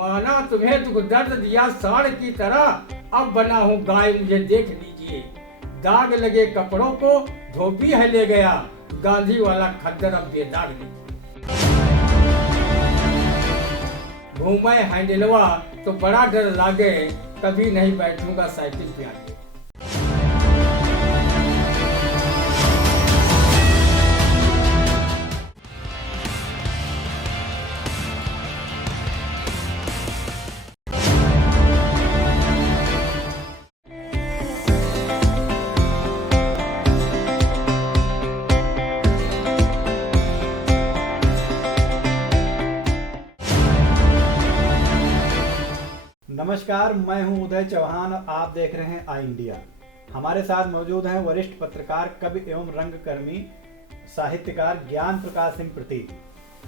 माना तुम्हें दुख दर्द दिया साड़ की तरह, अब बना हूँ गाय मुझे देख लीजिए। दाग लगे कपड़ों को धोबी है ले गया, गांधी वाला खद्दर अब बेदाग लीजिए। घूमे हैंडलवा तो बड़ा डर लागे, कभी नहीं बैठूंगा साइकिल पे आगे। नमस्कार, मैं हूं उदय चौहान और आप देख रहे हैं आई इंडिया। हमारे साथ मौजूद हैं वरिष्ठ पत्रकार, कवि एवं रंगकर्मी, साहित्यकार ज्ञान प्रकाश सिंह प्रतीक।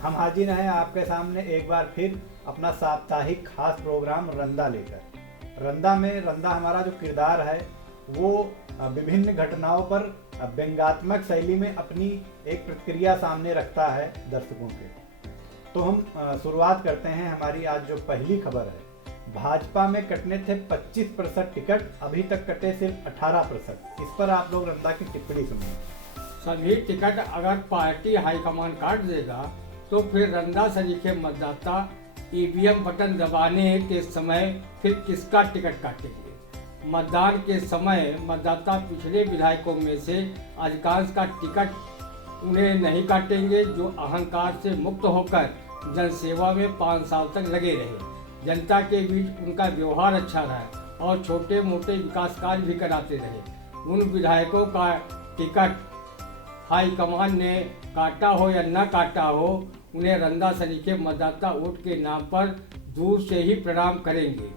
हम हाजिर हैं आपके सामने एक बार फिर अपना साप्ताहिक खास प्रोग्राम रंदा लेकर। रंदा हमारा जो किरदार है वो विभिन्न घटनाओं पर व्यंग्यात्मक शैली में अपनी एक प्रतिक्रिया सामने रखता है दर्शकों के। तो हम शुरुआत करते हैं। हमारी आज जो पहली खबर है, भाजपा में कटने थे 25% टिकट, अभी तक कटे सिर्फ 18%। इस पर आप लोग रंदा की टिप्पणी सुनिए। सभी टिकट अगर पार्टी हाईकमान काट देगा तो फिर रंदा सरीखे मतदाता ईवीएम बटन दबाने के समय फिर किसका टिकट काटेंगे? मतदान के समय मतदाता पिछले विधायकों में से अधिकांश का टिकट उन्हें नहीं काटेंगे, जो अहंकार से मुक्त होकर जनसेवा में 5 साल तक लगे रहे, जनता के बीच उनका व्यवहार अच्छा रहा और छोटे मोटे विकास कार्य भी कराते रहे। उन विधायकों का टिकट हाईकमान ने काटा हो या न काटा हो, उन्हें रंदा सरीखे मतदाता वोट के नाम पर दूर से ही प्रणाम करेंगे।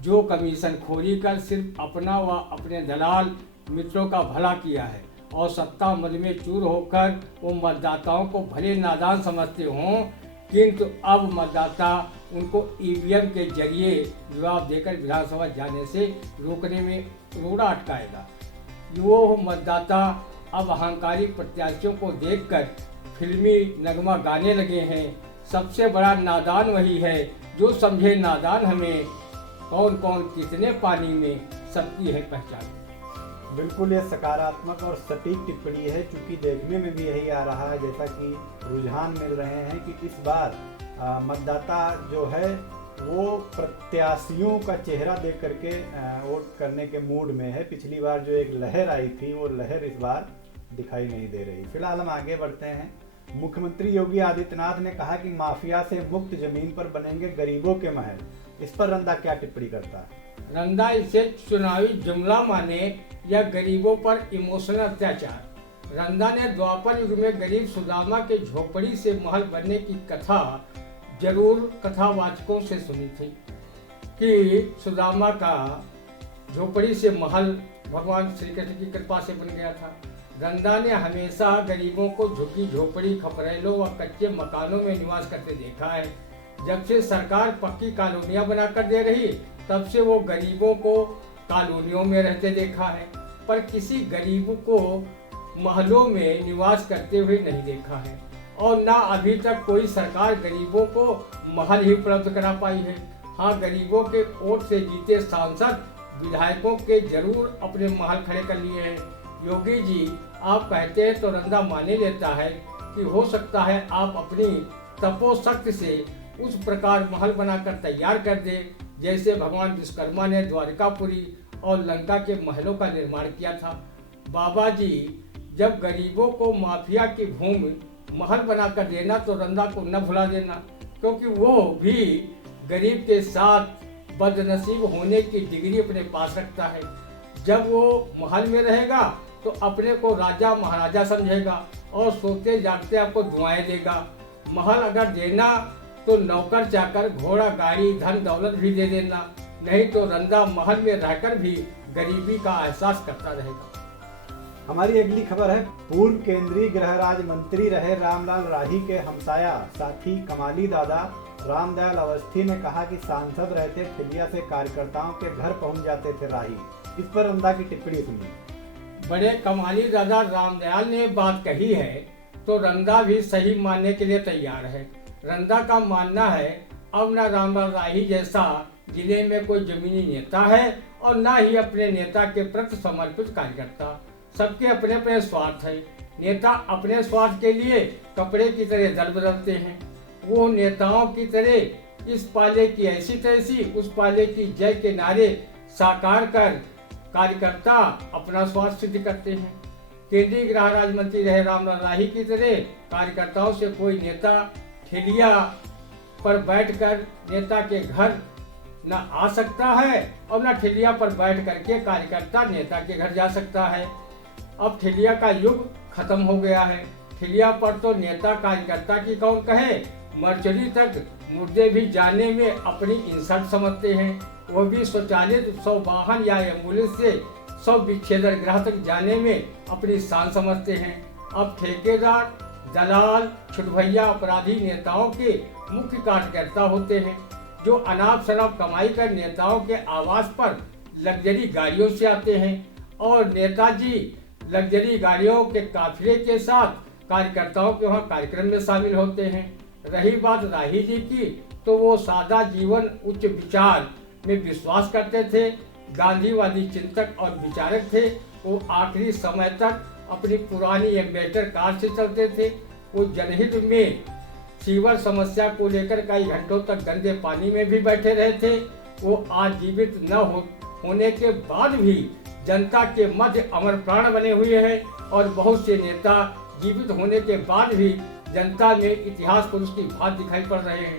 जो कमीशन खोरी कर सिर्फ अपना व अपने दलाल मित्रों का भला किया है और सत्ता मद में चूर होकर वो मतदाताओं को भले नादान समझते हों, किंतु अब मतदाता उनको ईवीएम के जरिए जवाब देकर विधानसभा जाने से रोकने में रोड़ा अटकाएगा। वो मतदाता अब अहंकारी प्रत्याशियों को देखकर फिल्मी नगमा गाने लगे हैं। सबसे बड़ा नादान वही है जो समझे नादान हमें, कौन कौन कितने पानी में सबकी है पहचान। बिल्कुल, ये सकारात्मक और सटीक टिप्पणी है, क्योंकि देखने में भी यही आ रहा है, जैसा कि रुझान मिल रहे हैं कि इस बार मतदाता जो है वो प्रत्याशियों का चेहरा देख करके वोट करने के मूड में है। पिछली बार जो एक लहर आई थी वो लहर इस बार दिखाई नहीं दे रही। फिलहाल हम आगे बढ़ते हैं। मुख्यमंत्री योगी आदित्यनाथ ने कहा कि माफिया से मुक्त जमीन पर बनेंगे गरीबों के महल। इस पर रंदा क्या टिप्पणी करता है? रंदा इसे चुनावी जुमला माने या गरीबों पर इमोशनल अत्याचार। रंदा ने द्वापर युग में गरीब सुदामा के झोपड़ी से महल बनने की कथा जरूर कथावाचकों से सुनी थी कि सुदामा का झोपड़ी से महल भगवान श्री कृष्ण की कृपा से बन गया था। रंदा ने हमेशा गरीबों को झुग्गी झोपड़ी, खपरेलों व कच्चे मकानों में निवास करते देखा है। जब से सरकार पक्की कॉलोनियां बनाकर दे रही, तब से वो गरीबों को कॉलोनियों में रहते देखा है, पर किसी गरीब को महलों में निवास करते हुए नहीं देखा है। और ना अभी तक कोई सरकार गरीबों को महल ही उपलब्ध करा पाई है। हाँ, गरीबों के वोट से जीते सांसद विधायकों के जरूर अपने महल खड़े कर लिए हैं। योगी जी, आप कहते हैं तो रंदा माने लेता है कि हो सकता है आप अपनी तपोशक्ति से उस प्रकार महल बनाकर तैयार कर दे, जैसे भगवान विश्वकर्मा ने द्वारिकापुरी और लंका के महलों का निर्माण किया था। बाबा जी, जब गरीबों को माफिया की भूमि महल बनाकर देना तो रंदा को न भुला देना, क्योंकि वो भी गरीब के साथ बदनसीब होने की डिग्री अपने पास रखता है। जब वो महल में रहेगा तो अपने को राजा महाराजा समझेगा और सोते जागते आपको दुआएं देगा। महल अगर देना तो नौकर चाकर, घोड़ा गाड़ी, धन दौलत भी दे देना, नहीं तो रंदा महल में रहकर भी गरीबी का एहसास करता रहेगा। हमारी अगली खबर है, पूर्व केंद्रीय गृह राज्य मंत्री रहे रामलाल राही के हमसाया साथी कमाली दादा रामदयाल अवस्थी ने कहा कि सांसद रहते ठिलिया से कार्यकर्ताओं के घर पहुंच जाते थे राही। इस पर रंदा की टिप्पणी सुनिए। बड़े कमाली दादा रामदयाल ने बात कही है तो रंदा भी सही मानने के लिए तैयार है। रंदा का मानना है अब न रामलाल राही जैसा जिले में कोई जमीनी नेता है और न ही अपने नेता के प्रति समर्पित कार्यकर्ता। सबके अपने अपने स्वार्थ है। नेता अपने स्वार्थ के लिए कपड़े की तरह दल बदलते हैं। वो नेताओं की तरह इस पाले की ऐसी तैसी, उस पाले की जय के नारे साकार कर कार्यकर्ता अपना स्वार्थ सिद्ध करते हैं। केंद्रीय गृह राज्य मंत्री रहे रामलाल राही की तरह कार्यकर्ताओं से कोई नेता ठेलिया पर बैठकर नेता के घर न आ सकता है और न ठेलिया पर बैठ करके कार्यकर्ता नेता के घर जा सकता है। अब ठेलिया का युग खत्म हो गया है। ठेलिया पर तो नेता कार्यकर्ता की कौन कहे, मर्चरी तक मुर्दे भी जाने में अपनी इंसल्ट समझते हैं। वो भी स्वचालित 100 वाहन या एम्बुलेंस से 100 विच्छेदन गृह तक जाने में अपनी शान समझते हैं। अब ठेकेदार, दलाल, छुटभैया अपराधी नेताओं के मुख्य कार्यकर्ता होते हैं, जो अनाप शनाप कमाई कर नेताओं के आवास पर लग्जरी गाड़ियों से आते हैं और नेताजी लग्जरी गाड़ियों के काफिले के साथ कार्यकर्ताओं के वहाँ कार्यक्रम में शामिल होते हैं। रही बात राही जी की, तो वो सादा जीवन उच्च विचार में विश्वास करते थे। गांधीवादी चिंतक और विचारक थे। वो आखिरी समय तक अपनी पुरानी एम्बेसडर कार से चलते थे। वो जनहित में सीवर समस्या को लेकर कई घंटों तक गंदे पानी में भी बैठे रहे थे। वो आज जीवित न होने के बाद भी जनता के मध्य अमर प्राण बने हुए हैं और बहुत से नेता जीवित होने के बाद भी जनता में इतिहास पुरुष की भांति दिखाई पड़ रहे हैं।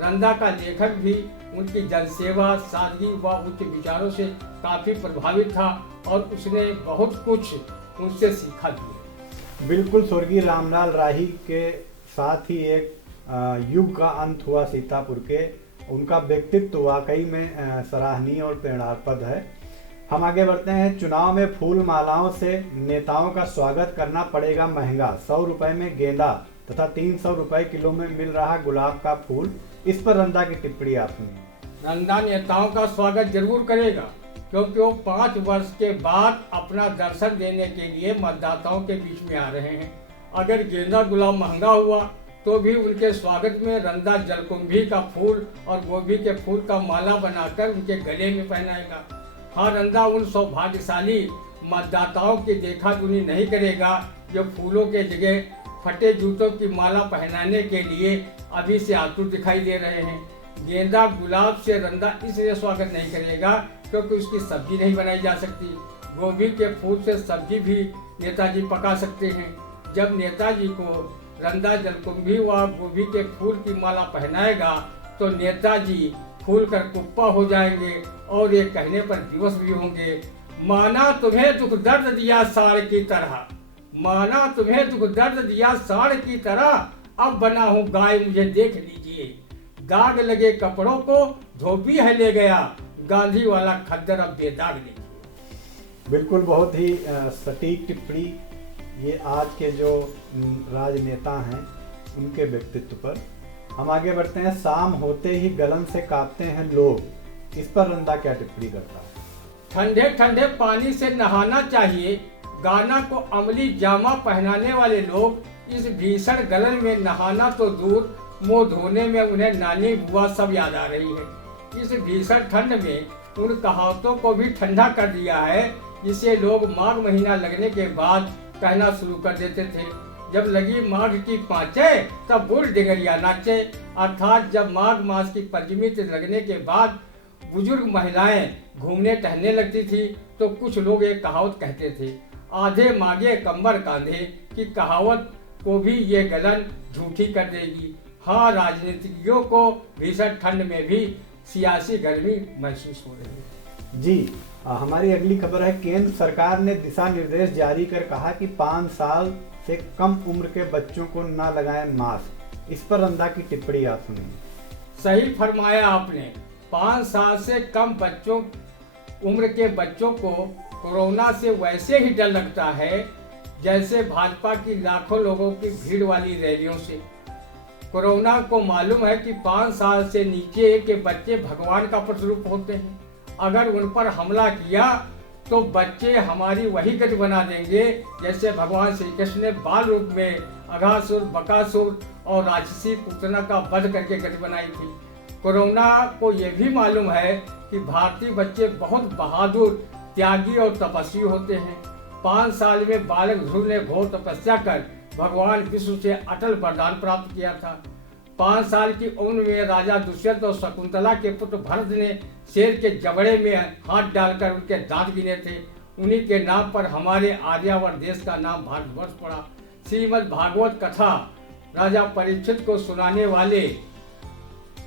रंदा का लेखक भी उनकी जनसेवा, सादगी व उच्च विचारों से काफी प्रभावित था और उसने बहुत कुछ उनसे सीखा भी। बिल्कुल, स्वर्गीय रामलाल राही के साथ ही एक युग का अंत हुआ सीतापुर के। उनका व्यक्तित्व वाकई में सराहनीय और प्रेरणास्पद है। हम आगे बढ़ते हैं। चुनाव में फूल मालाओं से नेताओं का स्वागत करना पड़ेगा महंगा। 100 रुपए में गेंदा तथा 300 रुपए किलो में मिल रहा गुलाब का फूल। इस पर रंदा की टिप्पणी आप सुनिए। रंदा नेताओं का स्वागत जरूर करेगा, क्योंकि वो 5 वर्ष के बाद अपना दर्शन देने के लिए मतदाताओं के बीच में आ रहे हैं। अगर गेंदा गुलाब महंगा हुआ तो भी उनके स्वागत में रंदा जलकुंभी का फूल और गोभी के फूल का माला बनाकर उनके गले में पहनाएगा। हाँ, रंदा उन सौभाग्यशाली मतदाताओं की देखा सुनी नहीं करेगा जो फूलों के जगह फटे जूतों की माला पहनाने के लिए अभी से आतुर दिखाई दे रहे हैं। गेंदा गुलाब से रंदा इसलिए स्वागत नहीं करेगा क्योंकि उसकी सब्जी नहीं बनाई जा सकती। गोभी के फूल से सब्जी भी नेताजी पका सकते हैं। जब नेताजी को रंदा जलकुंभी व गोभी के फूल की माला पहनाएगा तो नेताजी फूल कर कुप्पा हो जाएंगे और ये कहने पर विवश भी होंगे, माना तुम्हें दुख दर्द दिया साड़ की तरह, माना तुम्हें दुख दर्द दिया साड़ की तरह, अब बना हूँ गाय मुझे देख लीजिए, दाग लगे कपड़ों को धोबी है ले गया, गांधी वाला खद्दर अब बेदाग लीजिए। बिल्कुल, बहुत ही सटीक टिप्पणी ये आज के जो राजनेता हैं उनके व्यक्तित्व पर। हम आगे बढ़ते हैं। शाम होते ही गलन से कांपते हैं लोग। इस पर रंदा क्या टिप्पणी करता है? ठंडे ठंडे पानी से नहाना चाहिए। गाना को अमली जामा पहनाने वाले लोग इस भीषण गलन में नहाना तो दूर, मुंह धोने में उन्हें नानी बुआ सब याद आ रही है। इस भीषण ठंड में उन कहावतों को भी ठंडा कर दिया है जिसे लोग माघ महीना लगने के बाद कहना शुरू कर देते थे। जब लगी माघ की पाँचे तब बुल डिगरिया नाचे, अर्थात जब माघ मास की पंचमी तिथि लगने के बाद बुजुर्ग महिलाएं घूमने टहलने लगती थी तो कुछ लोग एक कहावत कहते थे, आधे मागे कंबर कांधे, की कहावत को भी ये गलन झूठी कर देगी। हाँ, राजनीतिज्ञों को भीषण ठंड में भी सियासी गर्मी महसूस हो रही है। जी, हमारी अगली खबर है। केंद्र सरकार ने दिशा निर्देश जारी कर कहा कि 5 साल से कम उम्र के बच्चों को न लगाएं मास्क। इस पर रंदा की टिप्पणी आप सुनिए। सही फरमाया आपने। 5 साल से कम उम्र के बच्चों को कोरोना से वैसे ही डर लगता है जैसे भाजपा की लाखों लोगों की भीड़ वाली रैलियों से। कोरोना को मालूम है कि 5 साल से नीचे के बच्चे भगवान का प्रतिरूप होते हैं। अगर उन पर हमला किया तो बच्चे हमारी वही गति बना देंगे जैसे भगवान श्री कृष्ण ने बाल रूप में अघासुर, बकासुर और राक्षसी पुतना का वध करके गति बनाई थी। कोरोना को ये भी मालूम है कि भारतीय बच्चे बहुत बहादुर, त्यागी और तपस्वी होते हैं। 5 साल में बालक ध्रुव ने घोर तपस्या कर भगवान विष्णु से अटल वरदान प्राप्त किया था। 5 साल की उम्र में राजा दुष्यंत और शकुंतला के पुत्र भरत ने शेर के जबड़े में हाथ डालकर उनके दांत गिने थे। उन्हीं के नाम पर हमारे आर्यावर्त देश का नाम भारतवर्ष पड़ा। श्रीमद् भागवत कथा राजा परीक्षित को सुनाने वाले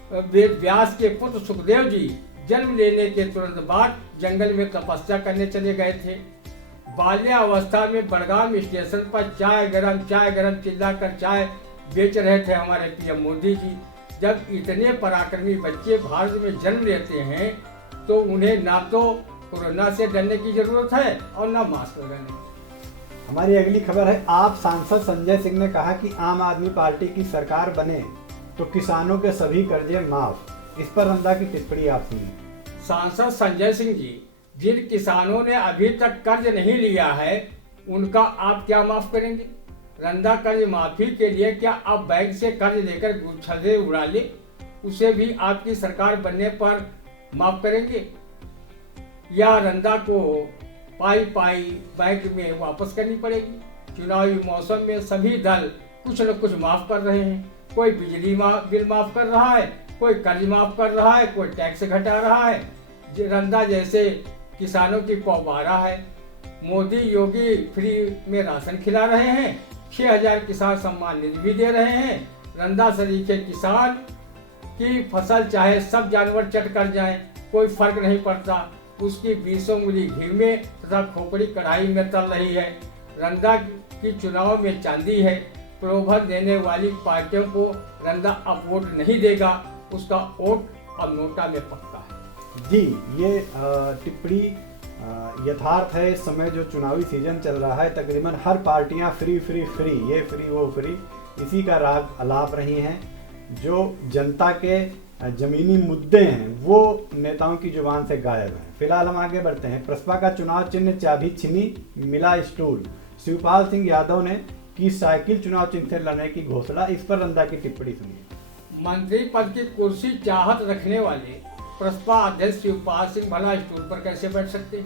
वेद व्यास के पुत्र सुखदेव जी जन्म लेने के तुरंत बाद जंगल में तपस्या करने चले गए थे। बाल्यावस्था में बड़गाम स्टेशन पर चाय गरम चिल्लाकर चाय बेच रहे थे हमारे पीएम मोदी जी। जब इतने पराक्रमी बच्चे भारत में जन्म लेते हैं तो उन्हें ना तो कोरोना से डरने की जरूरत है और ना मास्क लगाने। हमारी अगली खबर है, आप सांसद संजय सिंह ने कहा कि आम आदमी पार्टी की सरकार बने तो किसानों के सभी कर्जे माफ। इस पर रंदा की टिप्पणी आप सुनिए। सांसद संजय सिंह जी, जिन किसानों ने अभी तक कर्ज नहीं लिया है उनका आप क्या माफ करेंगे? रंदा कर्ज माफी के लिए क्या आप बैंक से कर्ज लेकर छर्रे उड़ा ले, उसे भी आपकी सरकार बनने पर माफ करेंगे? या रंदा को पाई बैंक में वापस करनी पड़ेगी? चुनावी मौसम में सभी दल कुछ न कुछ माफ कर रहे हैं। कोई बिजली बिल माफ कर रहा है, कोई कर्ज माफ कर रहा है, कोई टैक्स घटा रहा है। रंदा जैसे किसानों की पौबारा है। मोदी योगी फ्री में राशन खिला रहे हैं, 6000 किसान सम्मान निधि भी दे रहे हैं। रंदा सरीखे किसान की फसल चाहे सब जानवर चट कर जाएं, कोई फर्क नहीं पड़ता। उसकी 20 उंगली घी में तथा खोपड़ी कढ़ाई में तल रही है। रंदा की चुनाव में चांदी है। प्रलोभन देने वाली पार्टियों को रंदा अब वोट नहीं देगा, उसका वोट अब नोटा में पक्का है। जी, ये टिप्पणी यथार्थ है। इस समय जो चुनावी सीजन चल रहा है तकरीबन हर पार्टियां फ्री ये फ्री वो फ्री इसी का राग अलाप रही हैं। जो जनता के जमीनी मुद्दे हैं वो नेताओं की जुबान से गायब हैं। फिलहाल हम आगे बढ़ते हैं। प्रसपा का चुनाव चिन्ह चाबी छिनी, मिला स्टूल। शिवपाल सिंह यादव ने की साइकिल चुनाव चिन्ह से लड़ने की घोषणा। इस पर रंदा की टिप्पणी सुनिए। मंत्री पद की कुर्सी चाहत रखने वाले प्रसपा अध्यक्ष शिवपाल सिंह भला स्टूल पर कैसे बैठ सकते हैं?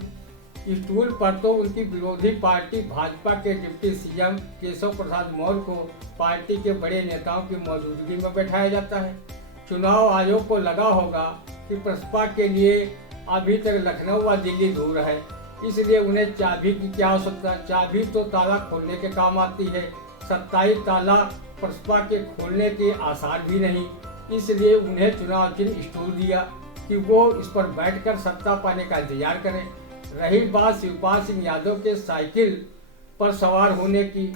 स्टूल पर तो उनकी विरोधी पार्टी भाजपा के डिप्टी सीएम केशव प्रसाद मौर्य को पार्टी के बड़े नेताओं की मौजूदगी में बैठाया जाता है। चुनाव आयोग को लगा होगा कि प्रसपा के लिए अभी तक लखनऊ व दिल्ली दूर है, इसलिए उन्हें चाबी की क्या आवश्यकता। चाबी तो ताला खोलने के काम आती है। 27 ताला प्रसपा के खोलने के आसार भी नहीं, इसलिए उन्हें चुनाव चिन्ह स्टूल दिया कि वो इस पर बैठकर सत्ता पाने का इंतजार करें। रही बात शिवपाल सिंह यादव के साइकिल पर सवार होने की,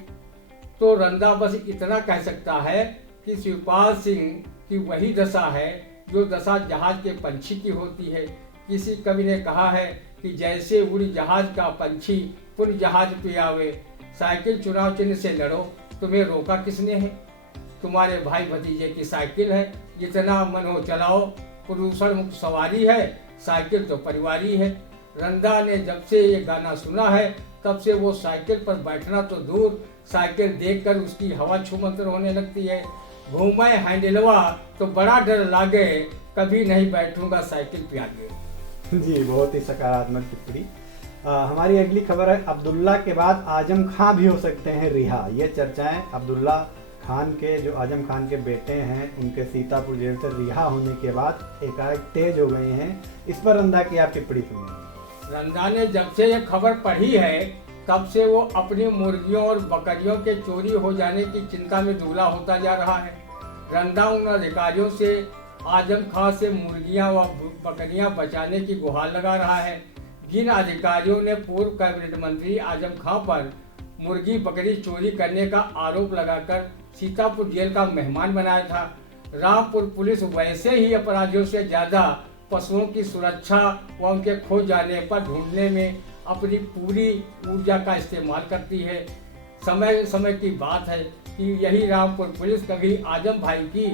तो रंदा बस इतना कह सकता है कि शिवपाल सिंह की वही दशा है जो दशा जहाज के पंछी की होती है। किसी कवि ने कहा है कि जैसे उड़ी जहाज का पंछी पुनः जहाज पे आवे। साइकिल चुनाव चिन्ह से लड़ो, तुम्हें रोका किसने है? तुम्हारे भाई भतीजे की साइकिल है, जितना मन हो चलाओ। प्रदूषण मुक्त सवारी है, साइकिल तो परिवारी है। रंदा ने जब से ये गाना सुना है तब से वो साइकिल पर बैठना तो दूर, साइकिल देखकर उसकी हवा छूमंतर होने लगती है। घूमे हैंडलवा तो बड़ा डर लागे, कभी नहीं बैठूंगा साइकिल पे आगे। जी, बहुत ही सकारात्मक टिप्पणी। हमारी अगली खबर है, अब्दुल्ला के बाद आजम खां भी हो सकते हैं रिहा। ये चर्चाएं अब्दुल्ला खान के, जो आजम खान के बेटे हैं, उनके सीतापुर जेल से रिहा होने के बाद एकाएक तेज हो गए हैं। इस पर रंदा की आप टिप्पणी सुनिए। रंदा ने जब से ये खबर पढ़ी है तब से वो अपनी मुर्गियों और बकरियों के चोरी हो जाने की चिंता में दूल्हा होता जा रहा है। रंदा उन अधिकारियों से आजम खां से मुर्गियां व बकरियां बचाने की गुहार लगा रहा है, जिन अधिकारियों ने पूर्व कैबिनेट मंत्री आजम खां पर मुर्गी बकरी चोरी करने का आरोप लगाकर सीतापुर जेल का मेहमान बनाया था। रामपुर पुलिस वैसे ही अपराधियों से ज्यादा पशुओं की सुरक्षा व उनके खो जाने पर ढूंढने में अपनी पूरी ऊर्जा का इस्तेमाल करती है। समय समय की बात है कि यही रामपुर पुलिस कभी आजम भाई की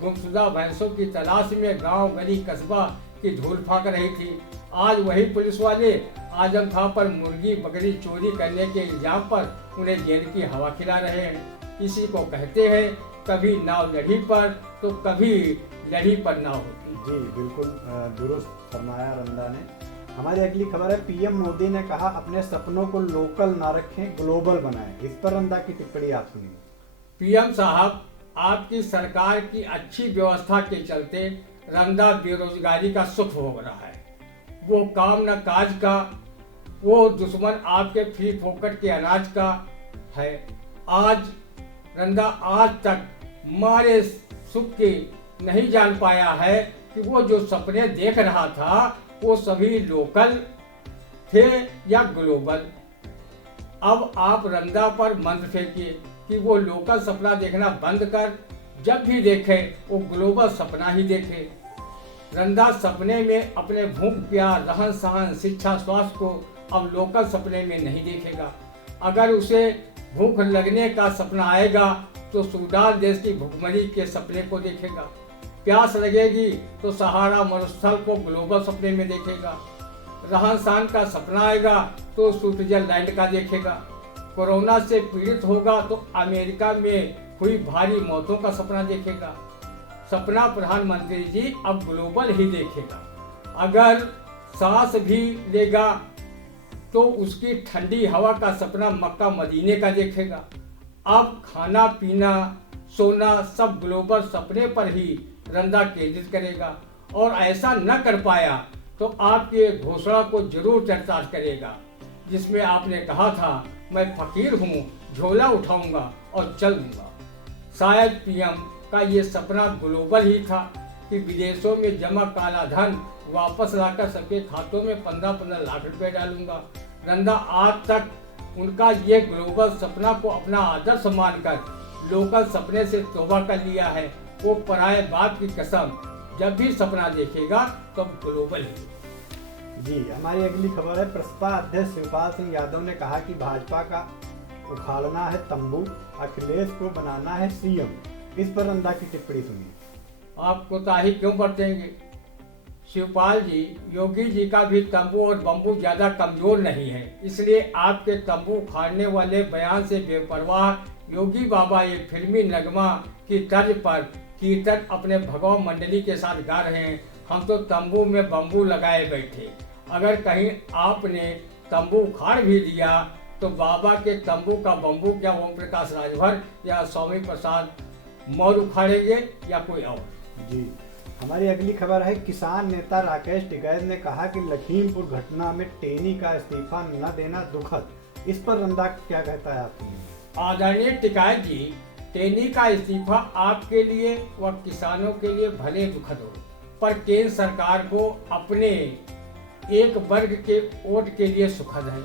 गुमशुदा भैंसों की तलाश में गांव गली कस्बा की धूल फाक रही थी। आज वही पुलिस वाले आजम खां पर मुर्गी बकरी चोरी करने के इल्जाम पर उन्हें जेल की हवा खिला रहे हैं। इसी को कहते हैं कभी नाव लड़ी पर तो कभी लड़ी पर नाव होती। जी बिल्कुल दुरुस्त फरमाया रंदा ने। हमारी अगली खबर है, पीएम मोदी ने कहा अपने सपनों को लोकल ना रखें, ग्लोबल बनाएं। इस पर रंदा की टिप्पणी आप सुनिए। पीएम साहब, आपकी सरकार की अच्छी व्यवस्था के चलते रंदा बेरोजगारी का सुख भोग रहा है। वो काम न काज का, वो दुश्मन आपके फ्री फोकट के अनाज का है। आज रंदा आज तक मारे सुख के नहीं जान पाया है कि वो जो सपने देख रहा था वो सभी लोकल थे या ग्लोबल। अब आप रंदा पर मंत्र फेंकिए कि वो लोकल सपना देखना बंद कर, जब भी देखे वो ग्लोबल सपना ही देखे। रंदा सपने में अपने भूख प्यार रहन सहन शिक्षा स्वास्थ्य को अब लोकल सपने में नहीं देखेगा। अगर उसे भूख लगने का सपना आएगा तो सूडान देश की भूखमरी के सपने को देखेगा। प्यास लगेगी तो सहारा मरुस्थल को ग्लोबल सपने में देखेगा। रहन सहन का सपना आएगा तो स्विट्जरलैंड का देखेगा। कोरोना से पीड़ित होगा तो अमेरिका में हुई भारी मौतों का सपना देखेगा। सपना प्रधानमंत्री जी अब ग्लोबल ही देखेगा। अगर सांस भी लेगा तो उसकी ठंडी हवा का सपना मक्का मदीने का देखेगा। अब खाना पीना सोना सब ग्लोबल सपने पर ही रंदा केंद्रित करेगा, और ऐसा न कर पाया तो आपकी घोषणा को जरूर चरितार्थ करेगा जिसमें आपने कहा था, मैं फकीर हूँ, झोला उठाऊंगा और चल दूंगा। शायद पीएम का ये सपना ग्लोबल ही था कि विदेशों में जमा काला धन वापस लाकर सबके खातों में 15-15 लाख रुपए डालूंगा। रंदा आज तक उनका ये ग्लोबल सपना को अपना आदर्श मानकर लोकल सपने से तौबा कर लिया है। वो पराये बाप की कसम जब भी सपना देखेगा तो ग्लोबल ही। जी हमारी अगली खबर है, प्रसपा अध्यक्ष शिवपाल सिंह यादव ने कहा कि भाजपा का उखाड़ना है तंबू, अखिलेश को बनाना है सीएम। इस पर रंदा की टिप्पणी सुनिए। आप कोताही क्यों बरतेंगे? शिवपाल जी, योगी जी का भी तंबू और बम्बू ज्यादा कमजोर नहीं है, इसलिए आपके तंबू उखाड़ने वाले बयान से बेपरवाह योगी बाबा ये फिल्मी नगमा की तर्ज पर कीर्तन अपने भगव मंडली के साथ गा रहे हैं। हम तो तंबू में बम्बू लगाए बैठे। अगर कहीं आपने तंबू उखाड़ भी दिया तो बाबा के तंबू का बम्बू क्या ओम प्रकाश राजभर या स्वामी प्रसाद मौर्य उखाड़ेंगे या कोई और? जी हमारी अगली खबर है, किसान नेता राकेश टिकैत ने कहा कि लखीमपुर घटना में टेनी का इस्तीफा न देना दुखद। इस पर रंदा क्या कहता है आपको? आदरणीय टिकैत जी, टेनी का इस्तीफा आपके लिए व किसानों के लिए भले दुखद हो, पर केंद्र सरकार को अपने एक वर्ग के वोट के लिए सुखद है।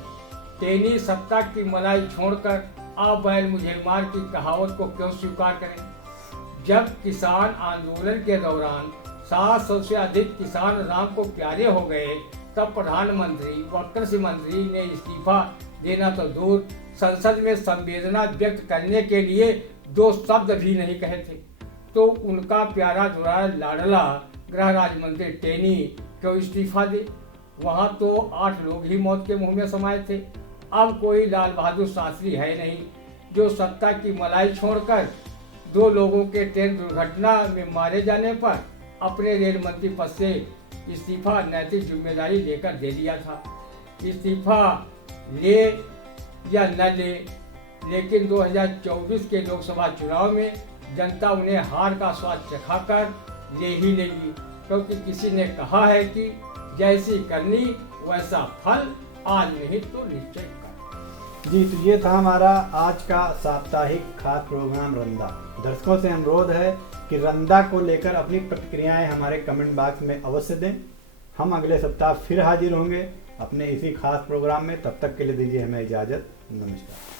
टेनी सत्ता की मलाई छोड़कर आ बैल मुझे मार की कहावत को क्यों स्वीकार करें? जब किसान आंदोलन के दौरान 700 से अधिक किसान राम को प्यारे हो गए, तब प्रधानमंत्री व कृषि मंत्री ने इस्तीफा देना तो दूर, संसद में संवेदना व्यक्त करने के लिए 2 शब्द भी नहीं कहे थे। तो उनका प्यारा दुलारा लाडला गृह राज्य मंत्री टेनी क्यों इस्तीफा दे? वहाँ तो 8 लोग ही मौत के मुंह में समाये थे। अब कोई लाल बहादुर शास्त्री है नहीं जो सत्ता की मलाई छोड़कर 2 लोगों के ट्रेन दुर्घटना में मारे जाने पर अपने रेल मंत्री पद से इस्तीफा नैतिक जिम्मेदारी लेकर दे दिया था। इस्तीफा ले या न ले, लेकिन 2024 के लोकसभा चुनाव में जनता उन्हें हार का स्वाद चखाकर ले ही लेगी, क्योंकि किसी ने कहा है कि जैसी करनी वैसा फल, आज नहीं तो निश्चय कर। जी तो ये था हमारा आज का साप्ताहिक खास प्रोग्राम रंदा। दर्शकों से अनुरोध है कि रंदा को लेकर अपनी प्रतिक्रियाएं हमारे कमेंट बॉक्स में अवश्य दें। हम अगले सप्ताह फिर हाजिर होंगे अपने इसी खास प्रोग्राम में। तब तक के लिए दीजिए हमें इजाज़त। नमस्कार।